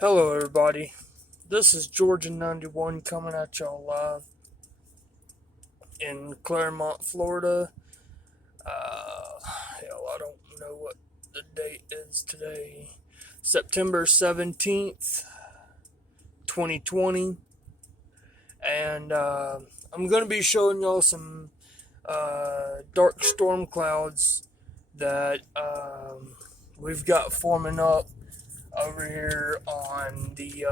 Hello, everybody. This is Georgia91 coming at y'all live in Claremont, Florida. I don't know what the date is today. September 17th, 2020. And I'm going to be showing y'all some dark storm clouds that we've got forming up over here on the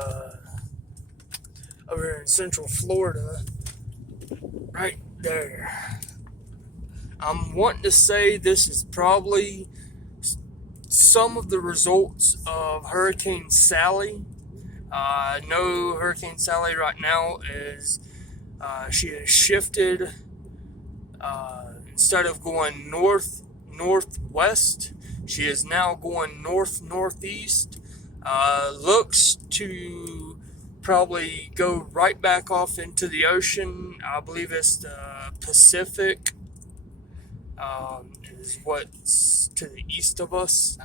over here in Central Florida, right there. I'm wanting to say this is probably some of the results of Hurricane Sally. I know Hurricane Sally right now is she has shifted. Instead of going northwest, she is now going northeast. Looks to probably go right back off into the ocean. I believe it's the Pacific. Is what's to the east of us,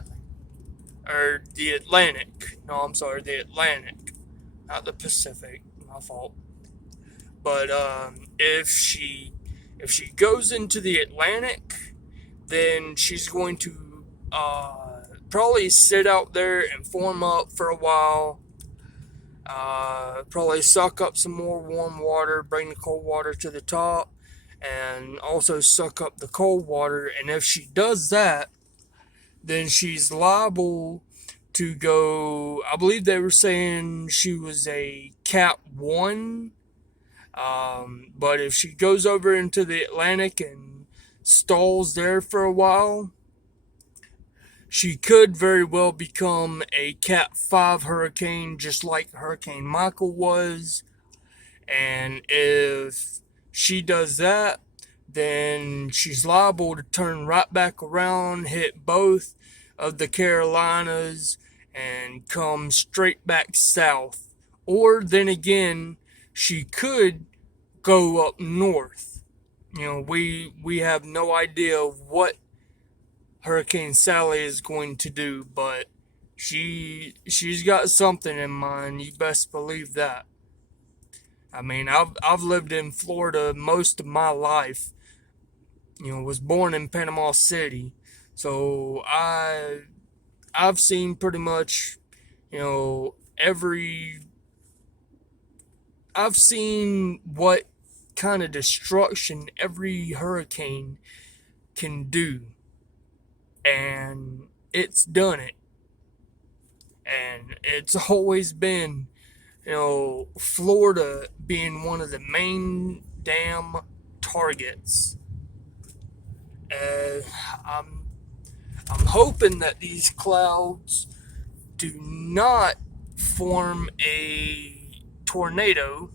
or the Atlantic. No, I'm sorry, the Atlantic, not the Pacific. My fault. But if she goes into the Atlantic, then she's going to probably sit out there and form up for a while. Probably suck up some more warm water, bring the cold water to the top, and also suck up the cold water. And if she does that, then she's liable to go. I believe they were saying she was a Cat 1. But if she goes over into the Atlantic and stalls there for a while, she could very well become a Cat 5 hurricane, just like Hurricane Michael was. And if she does that, then she's liable to turn right back around, hit both of the Carolinas, and come straight back south. Or then again, she could go up north. We have no idea what Hurricane Sally is going to do, but she's got something in mind. You best believe that. I mean, I've lived in Florida most of my life. Was born in Panama City, so I've seen pretty much, every. I've seen what kind of destruction every hurricane can do, and it's done it. And it's always been, Florida being one of the main damn targets. Uh, I'm I'm hoping that these clouds do not form a tornado,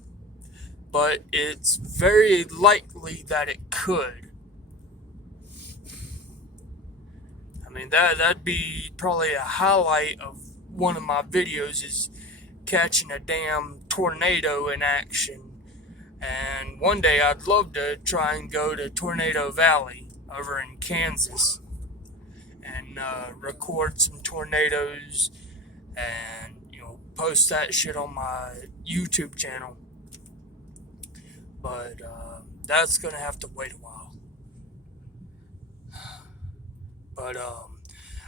but it's very likely that it could. I mean, that'd be probably a highlight of one of my videos, is catching a damn tornado in action. And one day I'd love to try and go to Tornado Valley over in Kansas and record some tornadoes and post that shit on my YouTube channel. But that's gonna have to wait a while. But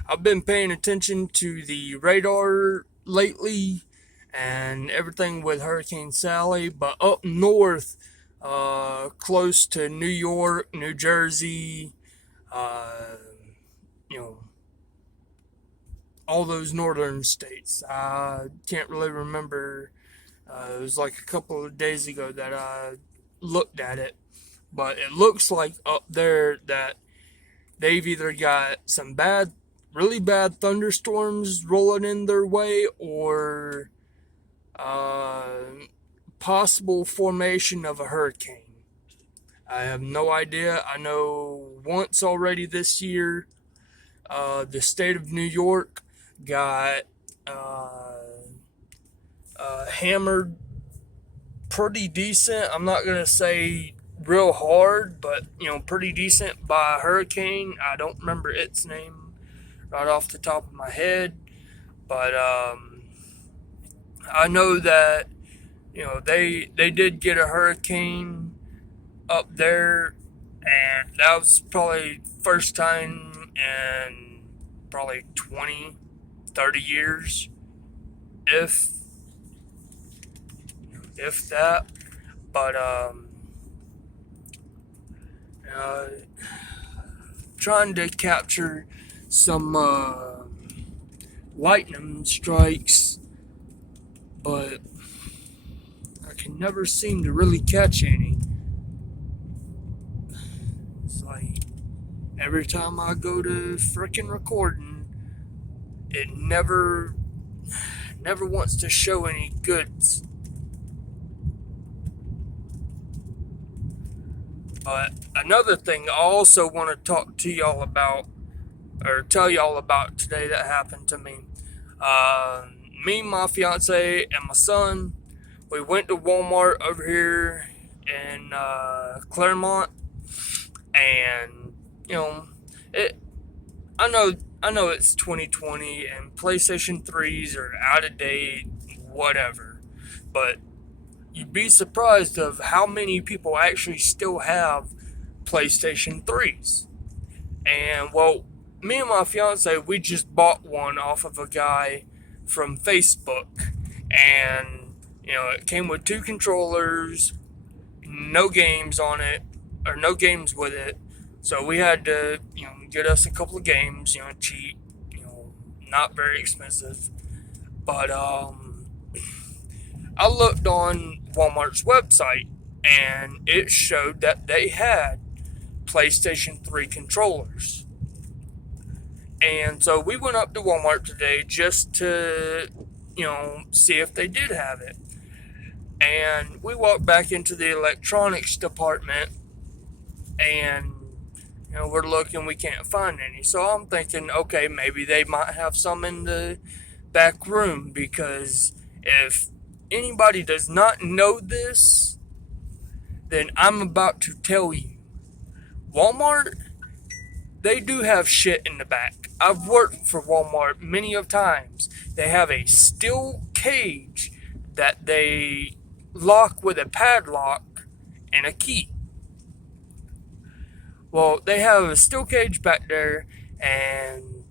I've been paying attention to the radar lately and everything with Hurricane Sally. But up north, close to New York, New Jersey, you know, all those northern states. I can't really remember. It was like a couple of days ago that I looked at it. But it looks like up there that they've either got some really bad thunderstorms rolling in their way, or possible formation of a hurricane. I have no idea. I know once already this year, the state of New York got hammered pretty decent. I'm not going to say real hard, but pretty decent by a hurricane. I don't remember its name right off the top of my head, but I know that, they did get a hurricane up there, and that was probably first time in probably 20, 30 years, if that. But uh, trying to capture some lightning strikes, but I can never seem to really catch any. It's like every time I go to frickin' recording, it never wants to show any goods. But another thing I also want to talk to y'all about, or tell y'all about today that happened to me. Me, my fiance, and my son, we went to Walmart over here in Claremont, and it. I know it's 2020 and PlayStation 3s are out of date, whatever, but you'd be surprised of how many people actually still have PlayStation 3s. And well, me and my fiance, we just bought one off of a guy from Facebook, and it came with two controllers, no games on it, or no games with it. So we had to, get us a couple of games, cheap, not very expensive. But I looked on Walmart's website, and it showed that they had PlayStation 3 controllers. And so we went up to Walmart today just to, see if they did have it. And we walked back into the electronics department, and we're looking, we can't find any. So I'm thinking, okay, maybe they might have some in the back room, because if anybody does not know this, then I'm about to tell you. Walmart, they do have shit in the back. I've worked for Walmart many of times. They have a steel cage that they lock with a padlock and a key. Well, they have a steel cage back there, and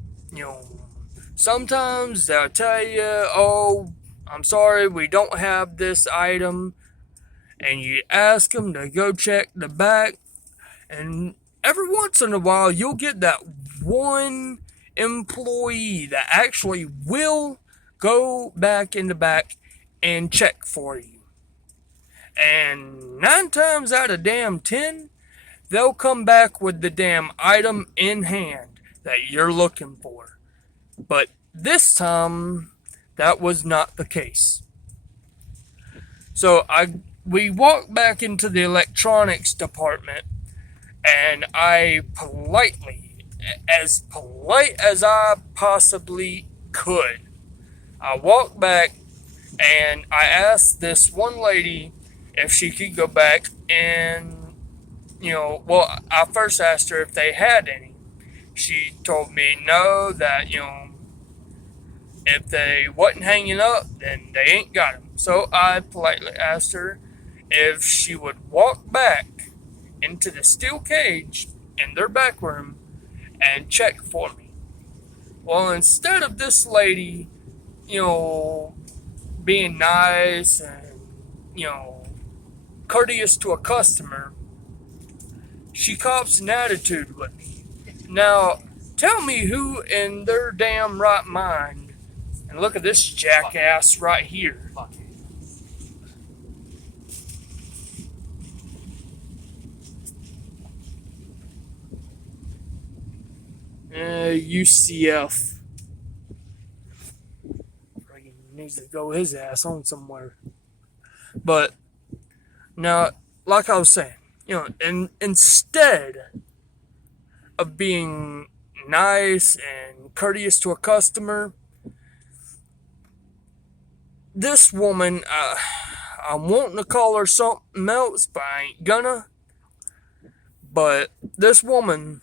sometimes they'll tell you, oh, I'm sorry, we don't have this item, and you ask them to go check the back, and every once in a while you'll get that one employee that actually will go back in the back and check for you. And 9 times out of damn 10, they'll come back with the damn item in hand that you're looking for. But this time, that was not the case. So we walked back into the electronics department, and I politely, as polite as I possibly could, I walked back and I asked this one lady if she could go back and, I first asked her if they had any. She told me no, that, if they wasn't hanging up, then they ain't got them. So I politely asked her if she would walk back into the steel cage in their back room and check for me. Well, instead of this lady, being nice and, courteous to a customer, she cops an attitude with me. Now, tell me who in their damn right mind, and look at this jackass right here. UCF. Needs to go his ass on somewhere. But now, like I was saying, and instead of being nice and courteous to a customer, this woman, I'm wanting to call her something else, but I ain't gonna. But this woman,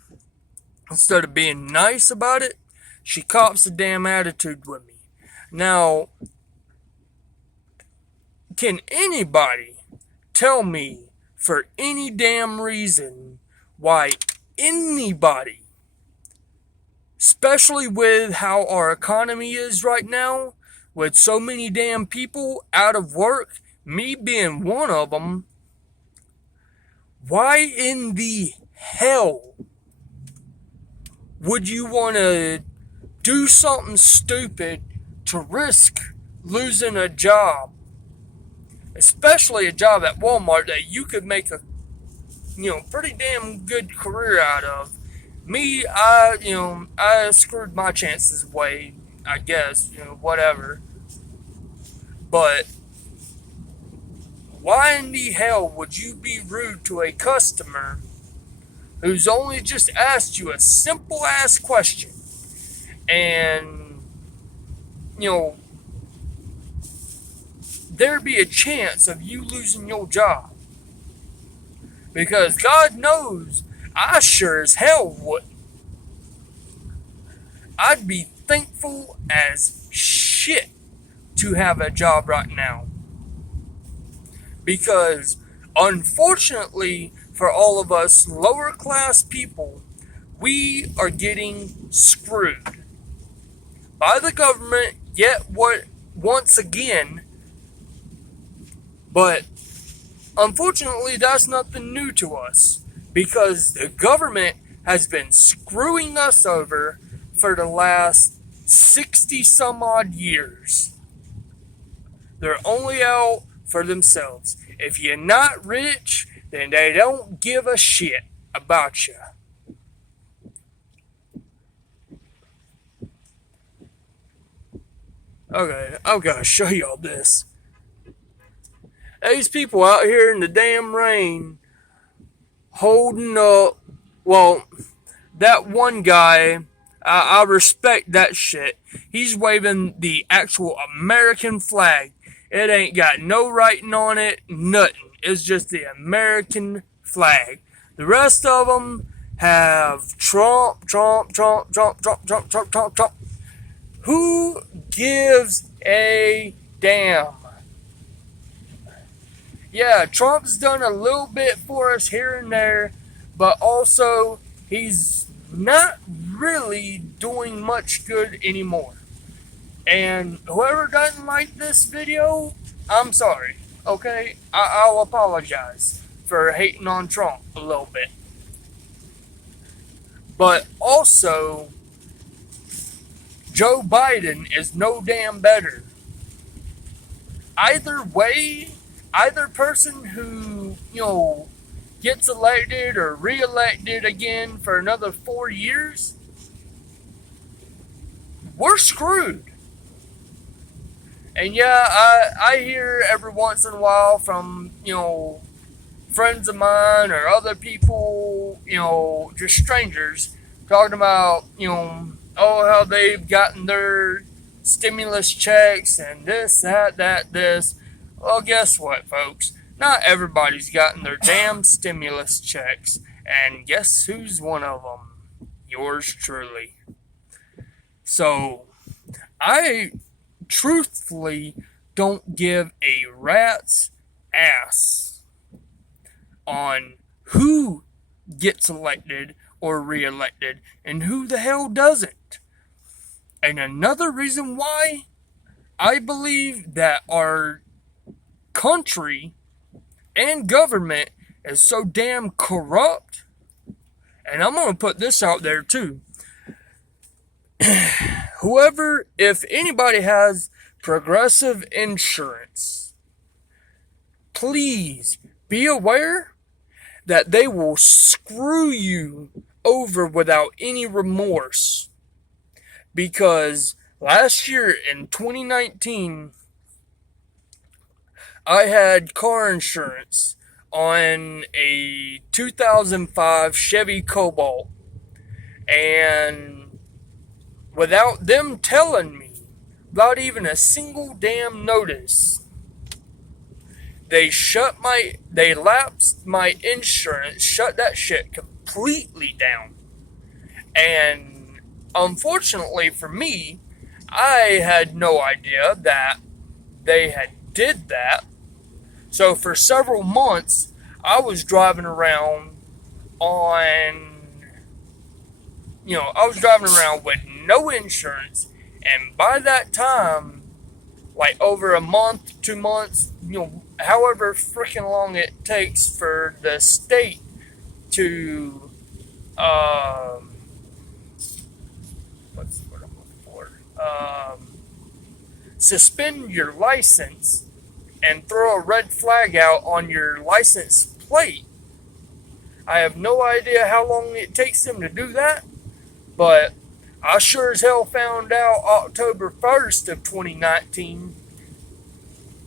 instead of being nice about it, she cops a damn attitude with me. Now, can anybody tell me for any damn reason why anybody, especially with how our economy is right now, with so many damn people out of work, me being one of them, why in the hell would you want to do something stupid to risk losing a job? Especially a job at Walmart that you could make a, pretty damn good career out of. Me, I screwed my chances away, I guess, whatever. But why in the hell would you be rude to a customer who's only just asked you a simple ass question and, there'd be a chance of you losing your job? Because God knows I sure as hell wouldn't. I'd be thankful as shit to have a job right now. Because unfortunately for all of us lower class people, we are getting screwed by the government once again. But unfortunately, that's nothing new to us, because the government has been screwing us over for the last 60 some odd years. They're only out for themselves. If you're not rich, then they don't give a shit about you. Okay, I've got to show y'all this. These people out here in the damn rain holding up. Well, that one guy, I respect that shit. He's waving the actual American flag. It ain't got no writing on it, nothing. It's just the American flag. The rest of them have Trump. Who gives a damn? Yeah, Trump's done a little bit for us here and there, but also he's not really doing much good anymore. And whoever doesn't like this video, I'm sorry, okay? I'll apologize for hating on Trump a little bit. But also, Joe Biden is no damn better. Either way, either person who, gets elected or re-elected again for another 4 years, we're screwed. And yeah, I hear every once in a while from, friends of mine or other people, just strangers, talking about, how they've gotten their stimulus checks and this, this. Well, guess what, folks? Not everybody's gotten their damn stimulus checks. And guess who's one of them? Yours truly. So, I truthfully don't give a rat's ass on who gets elected or re-elected and who the hell doesn't. And another reason why I believe that our country and government is so damn corrupt, and I'm going to put this out there too. If anybody has Progressive Insurance, please be aware that they will screw you over without any remorse. Because last year in 2019, I had car insurance on a 2005 Chevy Cobalt. And without them telling me, without even a single damn notice, they lapsed my insurance, shut that shit completely down. And unfortunately for me, I had no idea that they had did that. So for several months, I was driving around on, I was driving around with no insurance. And by that time, like over a month, 2 months, however freaking long it takes for the state to, um, what's the word I'm looking for? Suspend your license and throw a red flag out on your license plate. I have no idea how long it takes them to do that, but I sure as hell found out October 1st of 2019.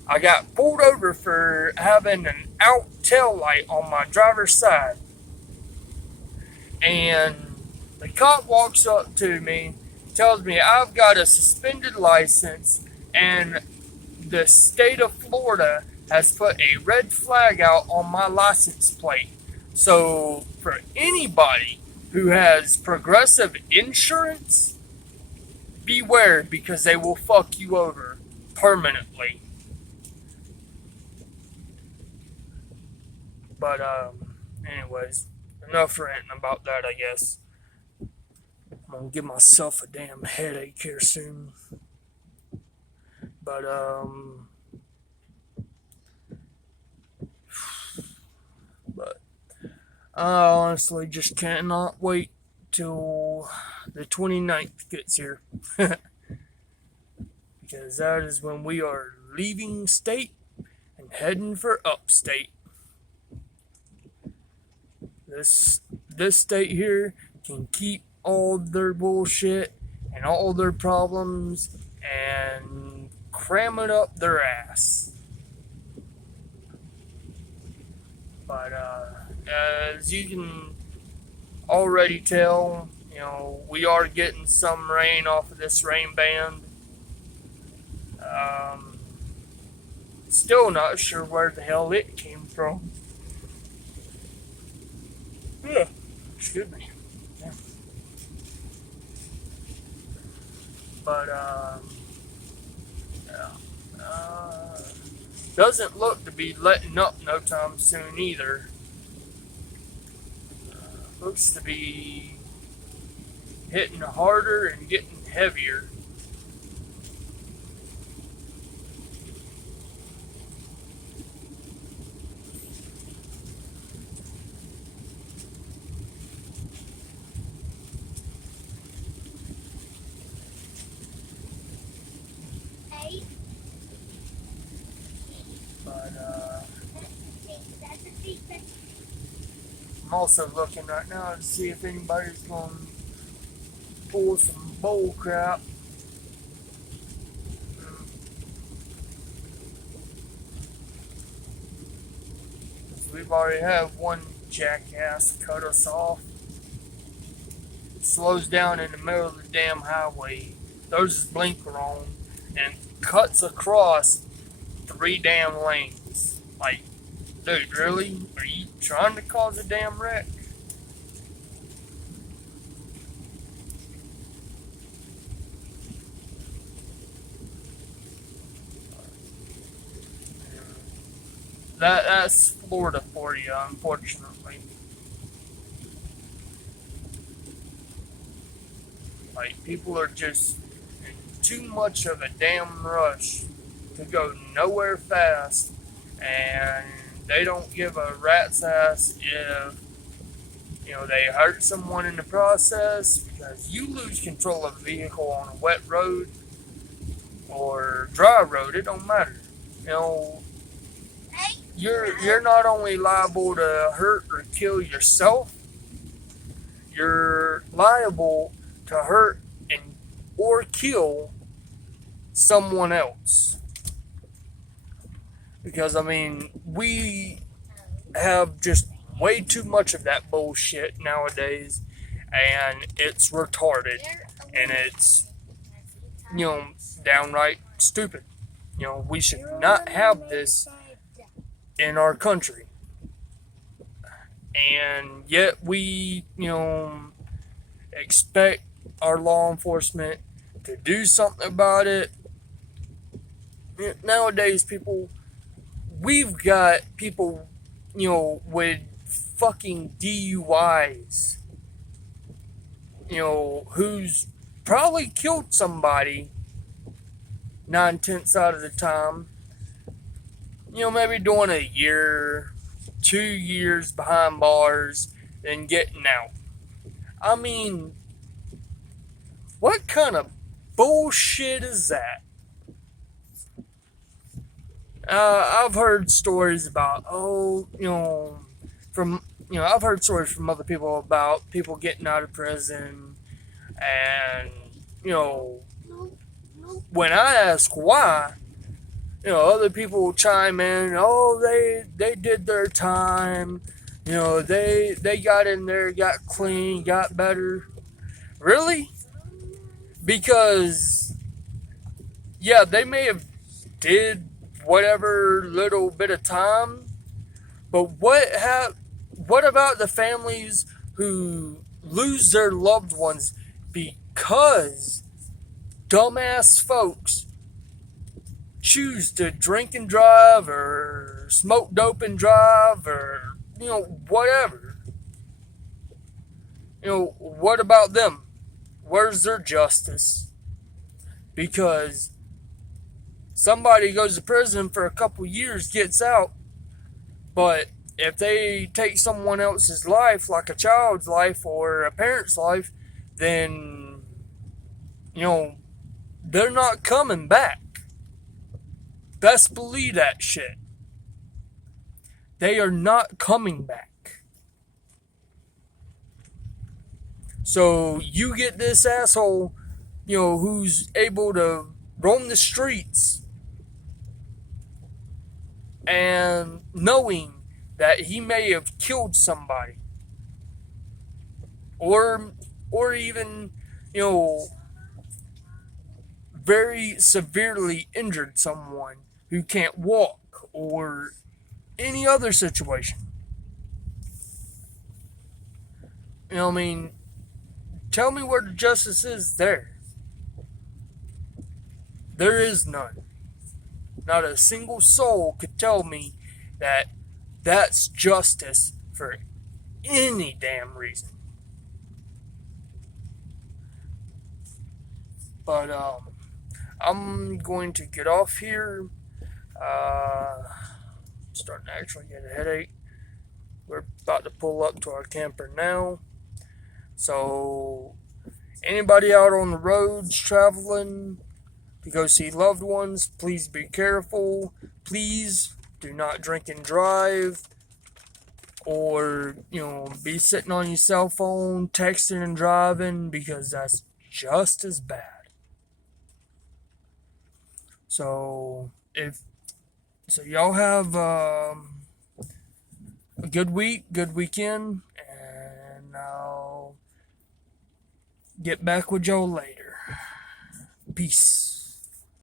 I got pulled over for having an out tail light on my driver's side. And the cop walks up to me, tells me I've got a suspended license, and the state of Florida has put a red flag out on my license plate. So for anybody who has Progressive insurance, beware, because they will fuck you over permanently. But anyways, enough ranting about that, I guess. I'm gonna give myself a damn headache here soon. But I honestly just cannot wait till the 29th gets here. Because that is when we are leaving state and heading for upstate. This state here can keep all their bullshit and all their problems and cram it up their ass. But as you can already tell, we are getting some rain off of this rain band. Still not sure where the hell it came from. Yeah, excuse me. Yeah. But doesn't look to be letting up no time soon either. Looks to be hitting harder and getting heavier. I'm also looking right now to see if anybody's going to pull some bull crap. We've already had one jackass cut us off. Slows down in the middle of the damn highway, throws his blinker on, and cuts across 3 damn lanes. Like, dude, really? Are you trying to cause a damn wreck? That's Florida for you, unfortunately. Like, people are just in too much of a damn rush to go nowhere fast, and they don't give a rat's ass if they hurt someone in the process, because you lose control of a vehicle on a wet road or dry road. It don't matter. You're not only liable to hurt or kill yourself, you're liable to hurt and or kill someone else. Because we have just way too much of that bullshit nowadays, and it's retarded, and it's downright stupid. We should not have this in our country, and yet we expect our law enforcement to do something about it. Nowadays, people we've got people, with fucking DUIs, who's probably killed somebody 9/10 out of the time. Maybe doing a year, 2 years behind bars, then getting out. I mean, what kind of bullshit is that? I've heard stories about, I've heard stories from other people about people getting out of prison, and, when I ask why, other people will chime in, oh, they did their time, they got in there, got clean, got better. Really? Because, yeah, they may have did whatever little bit of time, but what about the families who lose their loved ones because dumbass folks choose to drink and drive or smoke dope and drive, or whatever? What about them? Where's their justice? Because somebody goes to prison for a couple years, gets out, but if they take someone else's life, like a child's life or a parent's life, then, they're not coming back. Best believe that shit. They are not coming back. So you get this asshole, who's able to roam the streets and knowing that he may have killed somebody, or even, very severely injured someone who can't walk, or any other situation. Tell me where the justice is there. There is none. Not a single soul could tell me that that's justice for any damn reason. But I'm going to get off here. I'm starting to actually get a headache. We're about to pull up to our camper now. So anybody out on the roads traveling to go see loved ones, please be careful. Please do not drink and drive, or be sitting on your cell phone texting and driving, because that's just as bad. So y'all have a good week, good weekend, and I'll get back with y'all later. Peace.